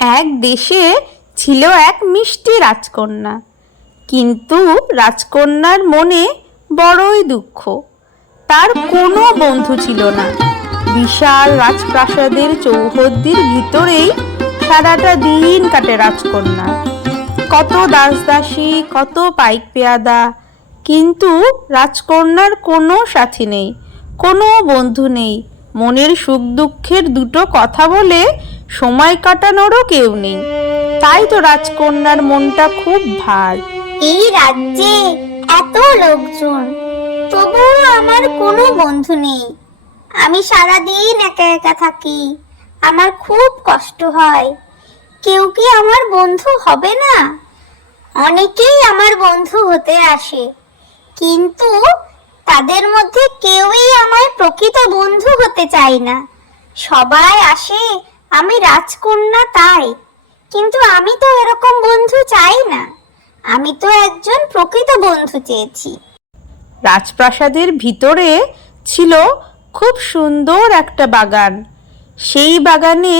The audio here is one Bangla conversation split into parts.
এক দেশে ছিল এক মিষ্টি রাজকন্যা, কিন্তু রাজকন্যার মনে বড়ই দুঃখ। তার কোনো বন্ধু ছিল না। বিশাল রাজপ্রাসাদের চৌহদ্দির ভিতরেই সারাটা দিন কাটে রাজকন্যা। কত দাসদাসী, কত পাইক পেয়াদা, কিন্তু রাজকন্যার কোনো সাথী নেই, কোনো বন্ধু নেই। মনের সুখ দুঃখের দুটো কথা বলে সময় কাটানোরও কেউ নেই। তাই তো রাজকন্যার মনটা খুব ভার। এই রাজ্যে এত লোকজন, তবুও আমার কোনো বন্ধু নেই। আমি সারাদিন একা একা থাকি, আমার খুব কষ্ট হয়। কেউ কি আমার বন্ধু হবে না? অনেকেই আমার বন্ধু হতে আসে, কিন্তু তাদের মধ্যে কেউই আমার প্রকৃত বন্ধু হতে চায় না। সবাই আসে আমি রাজকন্যা তাই, কিন্তু আমি তো এরকম বন্ধু চাই না। আমি তো একজন প্রকৃত বন্ধু চেয়েছি। রাজপ্রাসাদের ভিতরে ছিল খুব সুন্দর একটা বাগান। সেই বাগানে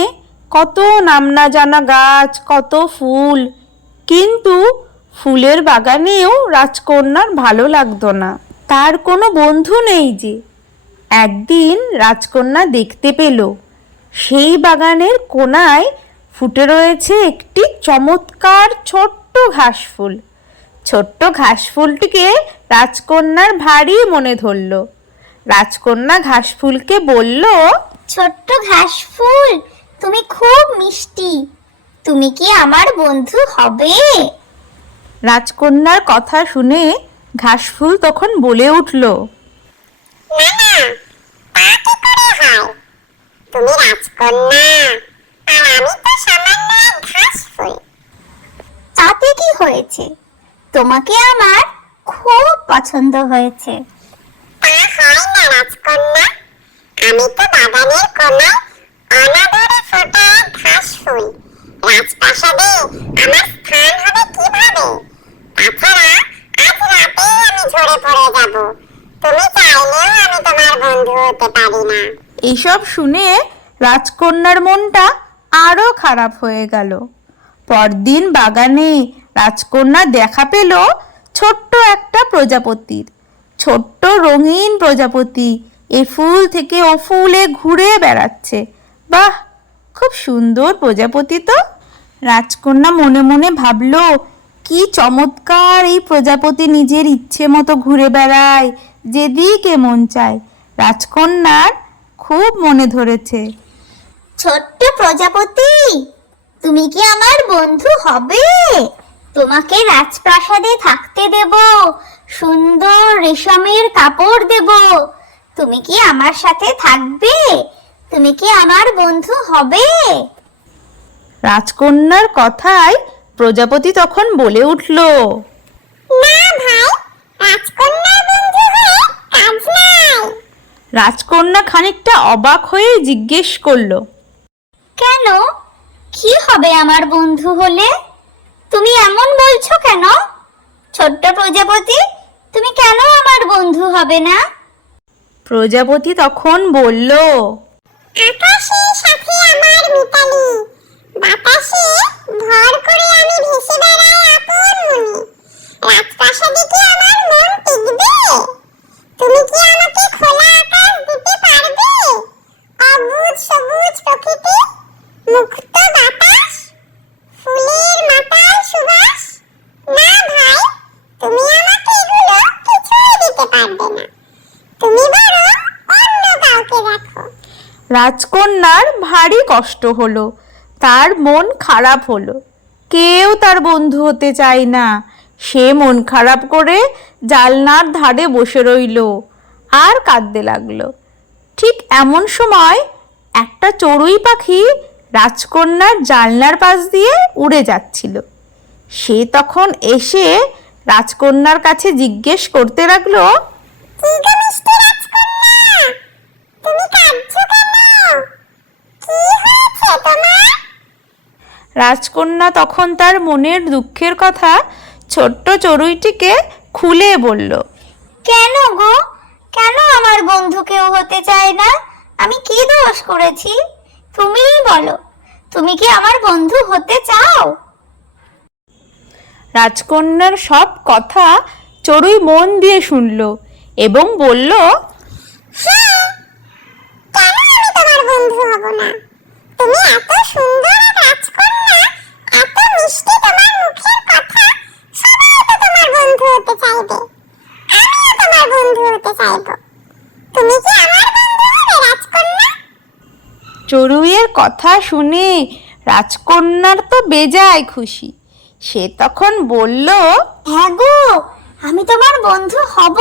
কত নাম না জানা গাছ, কত ফুল, কিন্তু ফুলের বাগানেও রাজকন্যার ভালো লাগতো না। তার কোনো বন্ধু নেই যে। একদিন রাজকন্যা দেখতে পেল সেই বাগানের কোণায় ফুটে রয়েছে একটি চমৎকার ছোট্ট ঘাস ফুল। ছোট্ট ঘাস ফুলটিকে রাজকন্যার ভারী মনে ধরল। রাজকন্যা ঘাস ফুলকে বলল, ছোট্ট ঘাস ফুল, তুমি খুব মিষ্টি, তুমি কি আমার বন্ধু হবে? রাজকন্যার কথা শুনে ঘাস ফুল তখন বলে উঠল, না না, তা কি করে হয়? তুমি রাজকন্যা, আর আমি তো সামান্য এক ঘাস ফুল। তাতে কি হয়েছে? তোমাকে আমার খুব পছন্দ হয়েছে। তা হয় না রাজকন্যা, আমি তো বাগানের কোণায় অনাদরে ফোটা এক ঘাস ফুল। রাজপ্রাসাদে আমার স্থান হবে কিভাবে? তাছাড়া আজ রাতেই আমি ঝরে পড়ে যাব। তুমি চাইলেও আমি তোমার বন্ধু হতে পারি না। এইসব শুনে রাজকন্যার মনটা আরো খারাপ হয়ে গেল। পরদিন বাগানে রাজকন্যা দেখা পেল ছোট্ট একটা প্রজাপতির। ছোট্ট রঙিন প্রজাপতি এ ফুল থেকে ও ফুলে ঘুরে বেড়াচ্ছে। বাহ, খুব সুন্দর প্রজাপতি তো। রাজকন্যা মনে মনে ভাবল, কি চমৎকার এই প্রজাপতি, নিজের ইচ্ছে মতো ঘুরে বেড়ায়, যেদিকে মন চায়। রাজকন্যার খুব মনে ধরেছে। ছোট্ট প্রজাপতি, তুমি কি আমার বন্ধু হবে? তোমাকে রাজপ্রাসাদে থাকতে দেব, সুন্দর রেশমের কাপড় দেব। তুমি কি আমার সাথে থাকবে? তুমি কি আমার বন্ধু হবে? রাজকন্যার কথায় প্রজাপতি তখন বলে উঠল, না ভাই, রাজকন্যার বন্ধু হয়ে কাজ নাই। রাজকন্যা খানিকটা অবাক হয়ে জিজ্ঞেস করলো, কেন? কি হবে আমার বন্ধু হলে? তুমি এমন বলছো কেন? ছোট্ট প্রজাপতি, তুমি কেন আমার বন্ধু হবে না? প্রজাপতি তখন বলল, আকাশের সাথে আমার মিতালি, বাতাসে ভর করে আমি ভেসে বেড়াই আপন মনে। রাজপ্রাসাদে কি আমার মন টিকবে? তুমি কি আমাকে খোলা আকাশ দিতে পারবে? অবুঝ সবুজ প্রকৃতি, মুক্ত বাতাস, ফুলের মাতাল সুবাস। না ভাই, তুমি আমাকে এগুলো কিছুই দিতে পারবে না। তুমি বরং অন্য কাউকে রাখো। রাজকন্যার ভারী কষ্ট হলো, তার মন খারাপ হলো। কেউ তার বন্ধু হতে চায় না। সে মন খারাপ করে জানলার ধারে বসে রইল আর কাঁদতে লাগলো। ঠিক এমন সময় একটা চড়ুই পাখি রাজকন্যার জানলার পাশ দিয়ে উড়ে যাচ্ছিল। সে তখন এসে রাজকন্যার কাছে জিজ্ঞেস করতে লাগলো, কি গো মিষ্টি রাজকন্যা, তুমি কাঁদছো কেন? কি হয়েছে তোমার? রাজকন্যা তখন তার মনের দুঃখের কথা ছোট্ট চড়ুইটিকে খুলে বলল, কেন গো, কেন আমার বন্ধু কেউ হতে চায় না? আমি কি দোষ করেছি? তুমিই বলো, তুমি কি আমার বন্ধু হতে চাও? রাজকন্যার সব কথা চড়ুই মন দিয়ে শুনল এবং বলল, হ্যাঁ, কেন আমি তোমার বন্ধু হব না? তুমি এত সুন্দর রাজকন্যা, এত মিষ্টি তোমার মুখের কথা, সবাই তো তোমার বন্ধু হতে চাইবে। আমিও তোমার বন্ধু হতে চাইবো। তুমি কি আমার বন্ধু হবে রাজকন্যা? চড়ুইয়ের কথা শুনে রাজকন্যার তো বেজায় খুশি। সে তখন বলল, হ্যাঁ গো, আমি তোমার বন্ধু হব।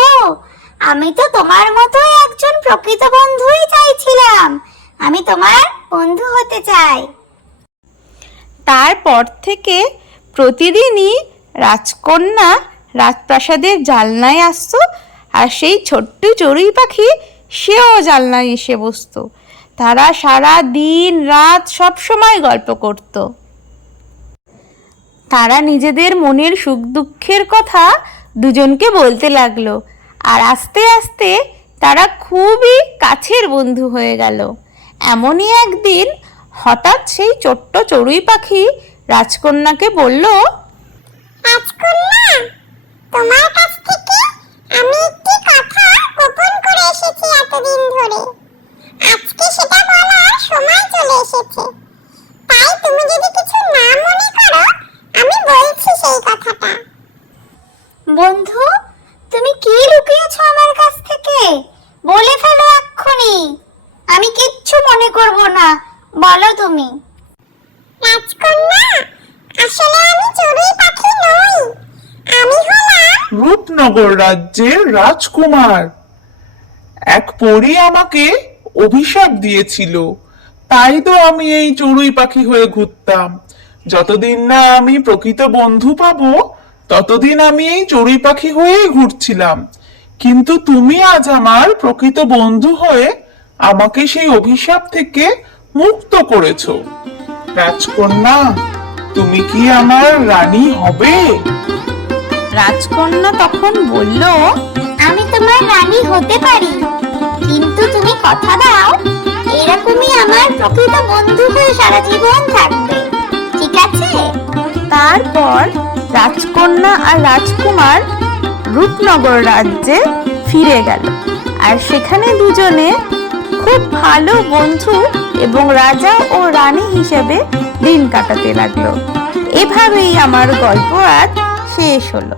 আমি তো তোমার মতোই একজন প্রকৃত বন্ধুই চাইছিলাম। আমি তোমার বন্ধু হতে চাই। তারপর থেকে প্রতিদিনই রাজকন্যা রাজপ্রাসাদের জানলায় আসতো, আর সেই ছোট্ট চড়ুই পাখি সেও জানলায় এসে বসতো। তারা সারা দিন রাত সব সময় গল্প করত। তারা নিজেদের মনের সুখ দুঃখের কথা দুজনকে বলতে লাগলো, আর আস্তে আস্তে তারা খুবই কাছের বন্ধু হয়ে গেল। এমনই একদিন হঠাৎ সেই ছোট্ট চড়ুই পাখি রাজকন্যাকে বলল, রাজকন্যা, তোমার কাছ থেকে আমি একটি কথা গোপন করে এসেছি এতদিন ধরে। আজকে সেটা বলার সময় চলে এসেছে। তাই তুমি যদি কিছু না মনে করো, আমি বলছি সেই কথাটা। বন্ধু, তুমি কি লুকিয়েছো আমার কাছ থেকে? বলে ফেলো এক্ষুনি। আমি কিচ্ছু মনে করব না, বলো তুমি। রাজকন্যা, আসলে আমি চড়ুই পাখি নই। আমি হলাম রূপনগর রাজ্যের রাজকুমার। এক পরী আমাকে অভিশাপ দিয়েছিল, তাই তো আমি এই চড়ুই পাখি হয়ে ঘুরতাম। যতদিন না আমি প্রকৃত বন্ধু পাবো, ততদিন আমি এই চড়ুই পাখি হয়েই ঘুরছিলাম। কিন্তু তুমি আজ আমার প্রকৃত বন্ধু হয়ে আমাকে সেই অভিশাপ থেকে মুক্ত করেছো। রাজকন্যা, তুমি কি আমার রানী হবে? রাজকন্যা তখন বলল, আমি তোমার রানী হতে পারি, কিন্তু তুমি কথা দাও এরকমই আমার প্রকৃত বন্ধু হয়ে সারা জীবন থাকবে, ঠিক আছে? তারপর রাজকন্যা আর রাজকুমার রূপনগর রাজ্যে ফিরে গেল, আর সেখানে দুজনে খুব ভালো বন্ধু এবং রাজা ও রানী হিসেবে দিন কাটাতে লাগলো। এভাবেই আমার গল্প আজ শেষ হলো।